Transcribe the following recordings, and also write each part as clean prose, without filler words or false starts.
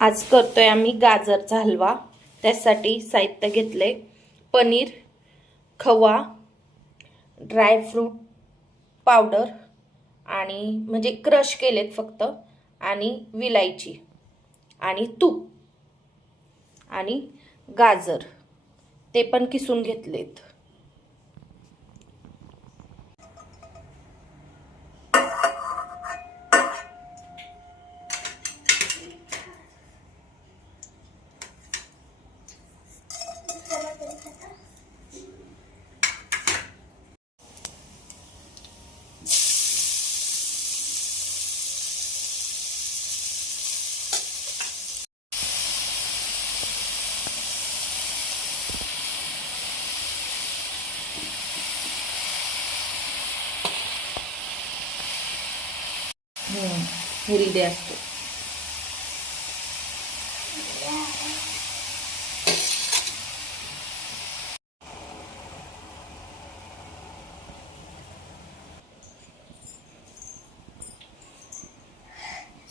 आज करतोय आम्ही गाजरचा हलवा। त्यासाठी साहित्य घेतले पनीर, खवा, ड्रायफ्रूट पावडर आणि म्हणजे क्रश केलेत फक्त, आणि विलायची आणि तूप आणि गाजर ते पण किसून घेतलेत। पुरी दे असतो।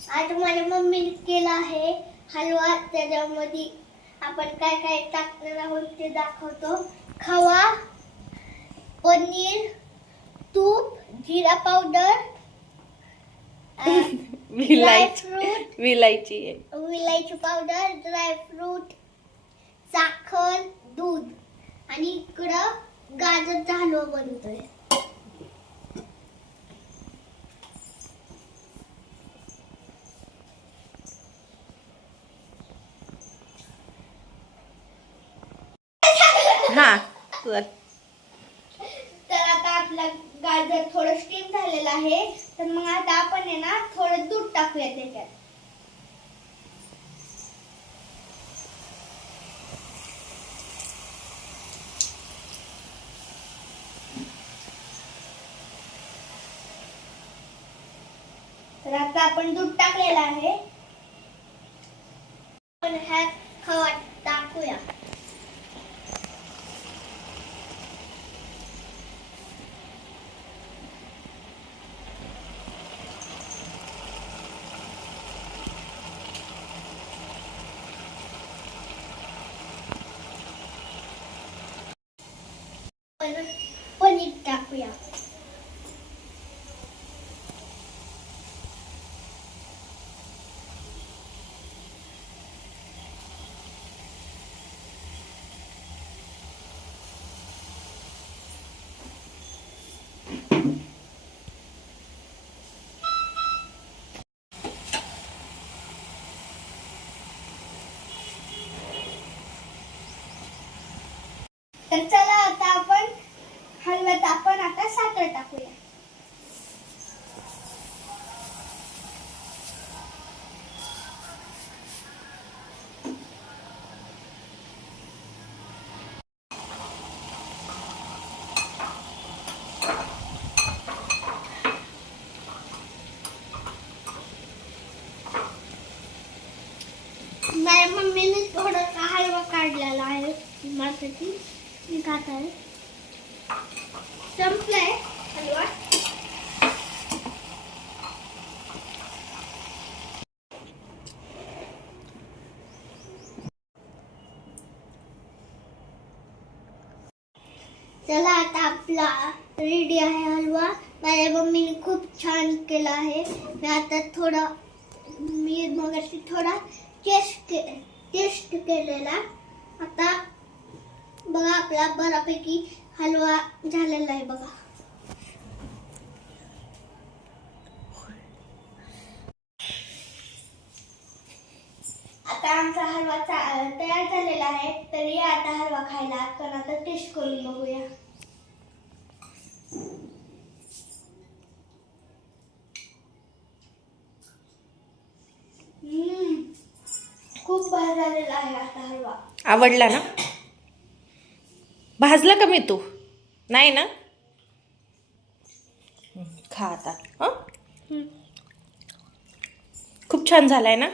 आज माझ्या मम्मीने केला आहे हलवा। त्याच्यामध्ये आपण काय काय टाकणार आहोत ते दाखवतो। खवा, पनीर, तूप, जिरा पावडर, विलायची पावडर, ड्रायफ्रूट, साखर, दूध आणि इकडं गाजरचा हलवा बनतोय। हाँ तर आता आपला गाजर थोडं स्टीम झालेला आहे। तर मग आता आपण आहे ना थोडं दूध टाकूया त्याच्यात। तर आता आपण दूध टाकलेलं आहे। आपण ह्यात खवा टाकूया। पनीर टाकूया। तर चला आता आपण हलव्यात आपण आता साखर टाकूया। माझ्या मम्मीने थोडासा हलवा काढलेला आहे माझ्यासाठी। मी खात आहे। संपलाय हलवा। चला आता आपला रेडी आहे हलवा। माझ्या मम्मीने खूप छान केला आहे। मी मगाशी थोडा टेस्ट केलेला। आता बघा आपला बऱ्यापैकी हलवा झालेला आहे बघा। आता आमचा हलवा तयार झालेला आहे। तरी आता हलवा खायला आपण आता टेस्ट करून बघूया। खूप भारी झालेला आहे आता हलवा। आवडला ना? भाजला का मी तू? नाही ना? खा आता। खूप छान झालाय ना?